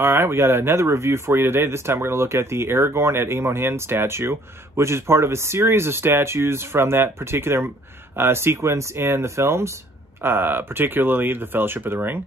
All right, we got another review for you today. This time we're going to look at the Aragorn at Amon Hen statue, which is part of a series of statues from that particular sequence in the films, particularly The Fellowship of the Ring.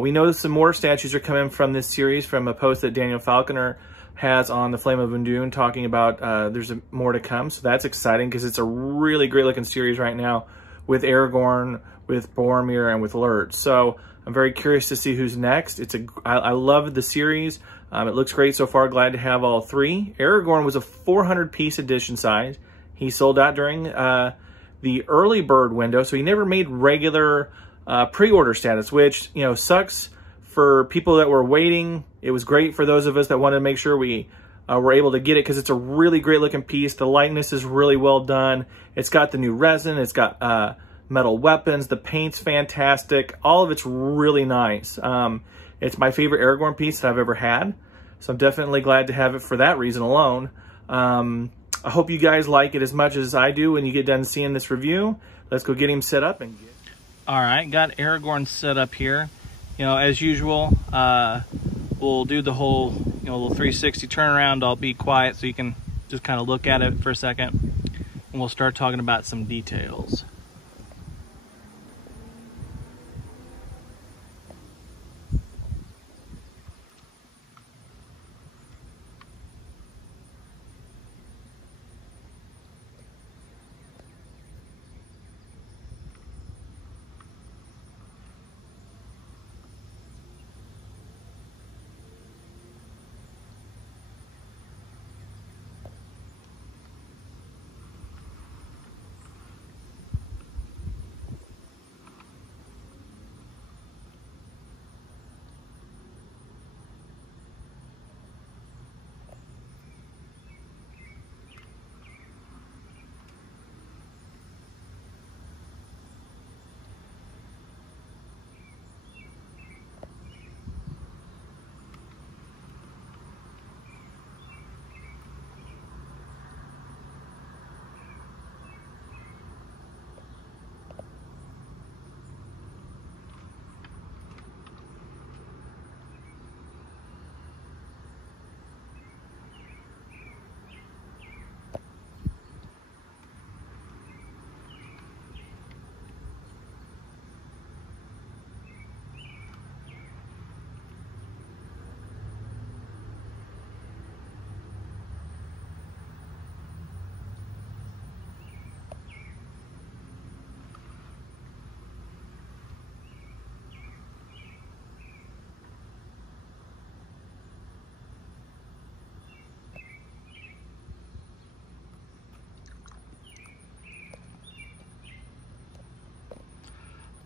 We know some more statues are coming from this series from a post that Daniel Falconer has on the Flame of Undune talking about there's more to come. So that's exciting because it's a really great looking series right now with Aragorn, with Boromir, and with Lurtz. So I'm very curious to see who's next. I love the series. It looks great so far. Glad to have all three. Aragorn was a 400-piece edition size. He sold out during the early bird window, so he never made regular pre-order status, which, you know, sucks for people that were waiting. It was great for those of us that wanted to make sure we were able to get it because it's a really great looking piece. The likeness is really well done. It's got the new resin. It's got metal weapons. The paint's fantastic. All of it's really nice. It's my favorite Aragorn piece that I've ever had. So I'm definitely glad to have it for that reason alone. I hope you guys like it as much as I do when you get done seeing this review. Let's go get him set up. All right, got Aragorn set up here. You know, as usual, we'll do the whole, you know, little 360 turnaround. I'll be quiet so you can just kind of look at it for a second. And we'll start talking about some details.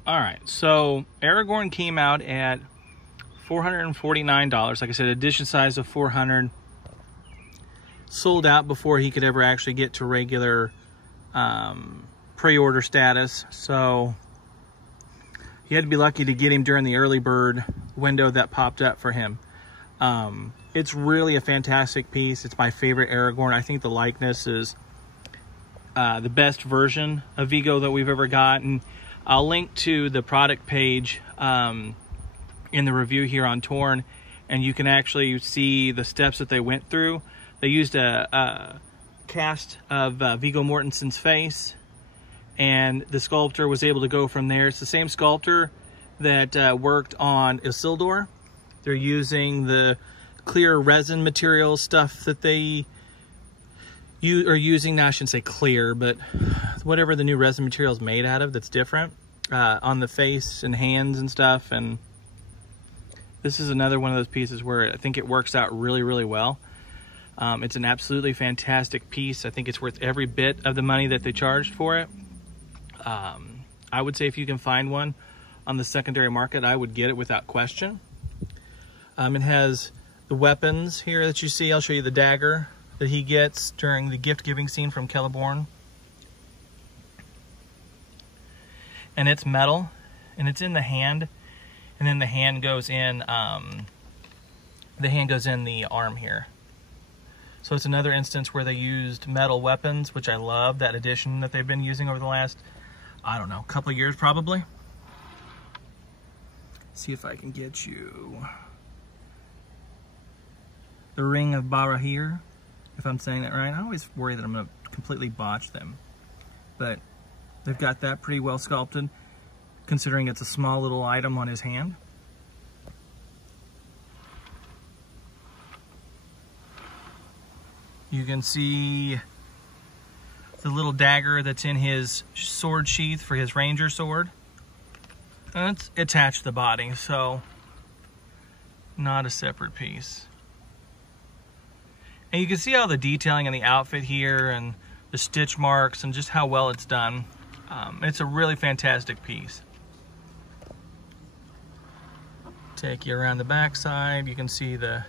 All right, so Aragorn came out at $449. Like I said, edition size of 400. Sold out before he could ever actually get to regular pre-order status. So you had to be lucky to get him during the early bird window that popped up for him. It's really a fantastic piece. It's my favorite Aragorn. I think the likeness is the best version of Vigo that we've ever gotten. I'll link to the product page in the review here on Torn, and you can actually see the steps that they went through. They used a cast of Viggo Mortensen's face, and the sculptor was able to go from there. It's the same sculptor that worked on Isildur. They're using the clear resin material stuff that they are using. Now, I shouldn't say clear, but whatever the new resin material is made out of that's different on the face and hands and stuff. And this is another one of those pieces where I think it works out really, really well. It's an absolutely fantastic piece. I think it's worth every bit of the money that they charged for it. I would say if you can find one on the secondary market, I would get it without question. It has the weapons here that you see. I'll show you the dagger that he gets during the gift-giving scene from Celeborn. And it's metal, and it's in the hand, and then the hand goes in the arm here. So it's another instance where they used metal weapons, which I love, that addition that they've been using over the last, I don't know, couple of years probably. See if I can get you the Ring of Boromir, if I'm saying that right. I always worry that I'm going to completely botch them. But they've got that pretty well sculpted, considering it's a small little item on his hand. You can see the little dagger that's in his sword sheath for his ranger sword. And it's attached to the body, so not a separate piece. And you can see all the detailing in the outfit here and the stitch marks and just how well it's done. It's a really fantastic piece. Take you around the back side. You can see the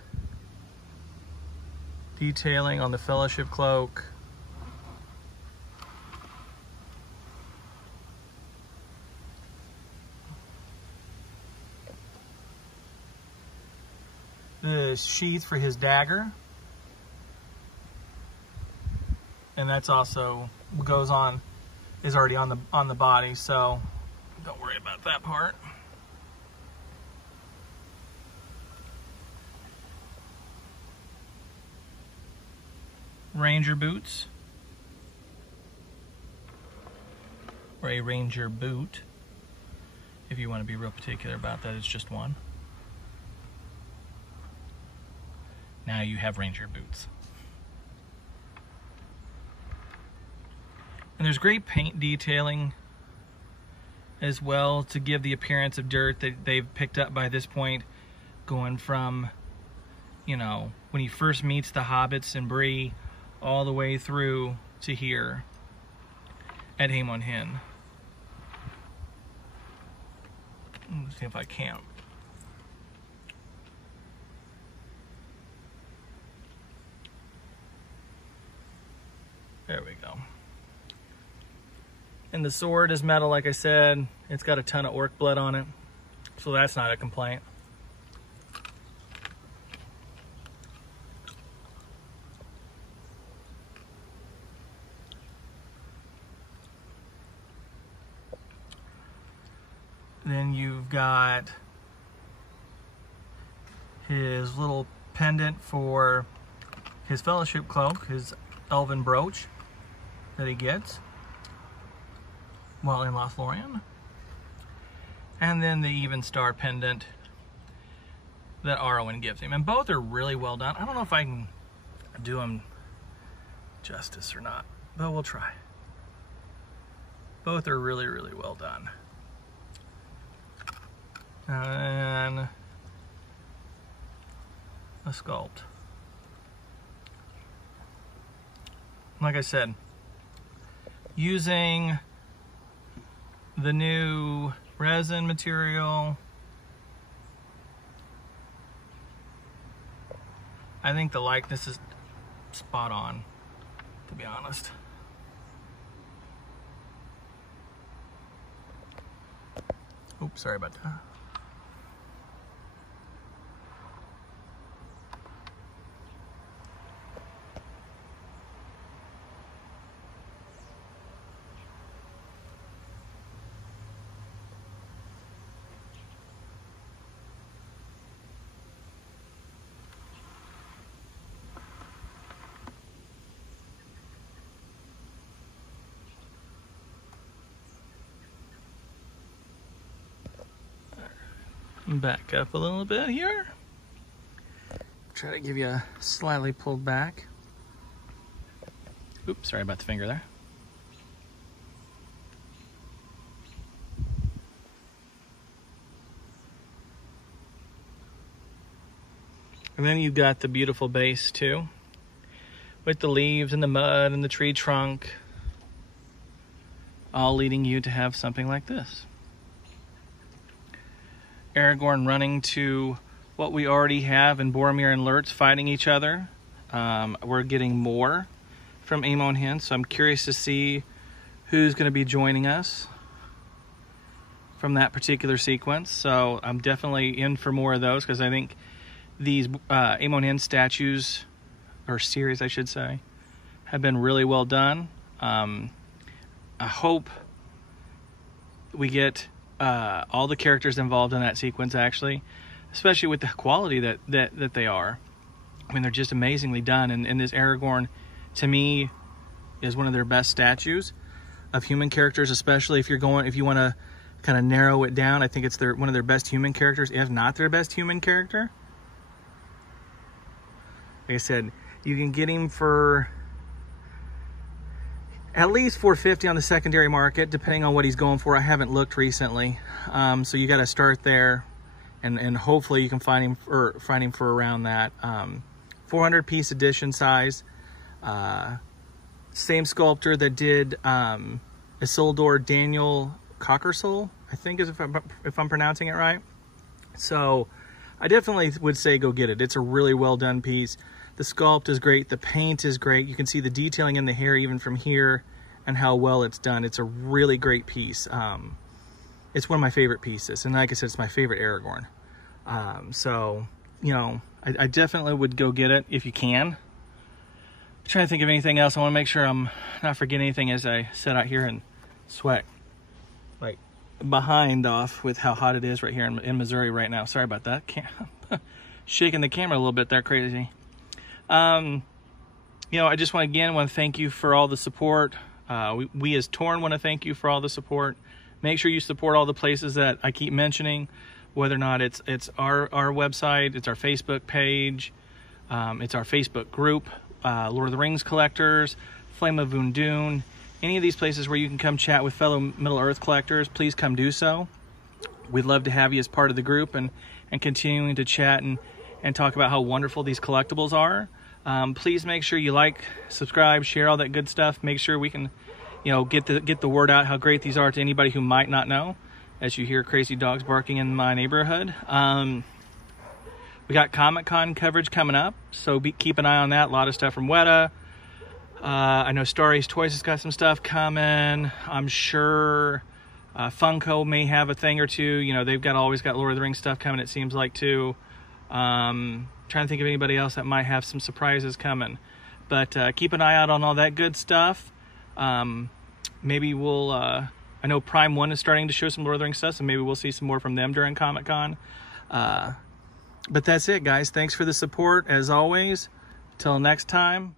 detailing on the fellowship cloak. The sheath for his dagger. And that's also is already on the body, so don't worry about that part. Ranger boots, or a ranger boot, if you want to be real particular about that. It's just one. Now you have ranger boots. And there's great paint detailing as well to give the appearance of dirt that they've picked up by this point, going from, you know, when he first meets the hobbits and Bree all the way through to here at Amon Hen. Let's see if I can. There we go. And the sword is metal, like I said. It's got a ton of orc blood on it, so that's not a complaint. Then you've got his little pendant for his fellowship cloak, his elven brooch that he gets while in Lothlorien. And then the even star pendant that Aragorn gives him. And both are really well done. I don't know if I can do them justice or not, but we'll try. Both are really, really well done. And a sculpt. Like I said, using the new resin material, I think the likeness is spot on, to be honest. Oops, sorry about that. Back up a little bit here. Try to give you a slightly pulled back. Oops, sorry about the finger there. And then you've got the beautiful base too, with the leaves and the mud and the tree trunk, all leading you to have something like this. Aragorn running to what we already have in Boromir and Lurtz fighting each other. We're getting more from Amon Hen, so I'm curious to see who's going to be joining us from that particular sequence. So I'm definitely in for more of those, because I think these Amon Hen statues, or series I should say, have been really well done. I hope we get all the characters involved in that sequence, actually, especially with the quality that they are. I mean, they're just amazingly done. And this Aragorn, to me, is one of their best statues of human characters, especially if you want to kind of narrow it down. I think it's one of their best human characters, if not their best human character. Like I said, you can get him for at least $450 on the secondary market, depending on what he's going for. I haven't looked recently, so you got to start there, and hopefully you can find him for around that. 400 piece edition size. Same sculptor that did Isildur, Daniel Cockersole, I think, is if I'm pronouncing it right. So I definitely would say go get it. It's a really well done piece. The sculpt is great. The paint is great. You can see the detailing in the hair even from here and how well it's done. It's a really great piece. It's one of my favorite pieces. And like I said, it's my favorite Aragorn. So, you know, I definitely would go get it if you can. I'm trying to think of anything else. I want to make sure I'm not forgetting anything as I sit out here and sweat like behind off with how hot it is right here in Missouri right now. Sorry about that. Shaking the camera a little bit there, crazy. You know, I just want to thank you for all the support. We as Torn want to thank you for all the support. Make sure you support all the places that I keep mentioning, whether or not it's our website, it's our Facebook page, it's our Facebook group, Lord of the Rings collectors, Flame of Undune, any of these places where you can come chat with fellow Middle-earth collectors, please come do so. We'd love to have you as part of the group and continuing to chat and talk about how wonderful these collectibles are. Please make sure you like, subscribe, share all that good stuff. Make sure we can, you know, get the word out how great these are to anybody who might not know, as you hear crazy dogs barking in my neighborhood. We got Comic-Con coverage coming up, so keep an eye on that. A lot of stuff from Weta. I know Star Ace Toys has got some stuff coming. I'm sure Funko may have a thing or two. You know, they've always got Lord of the Rings stuff coming, it seems like, too. Trying to think of anybody else that might have some surprises coming. But keep an eye out on all that good stuff. Maybe we'll... I know Prime 1 is starting to show some Lord of the Rings stuff, so maybe we'll see some more from them during Comic-Con. But that's it, guys. Thanks for the support, as always. Till next time.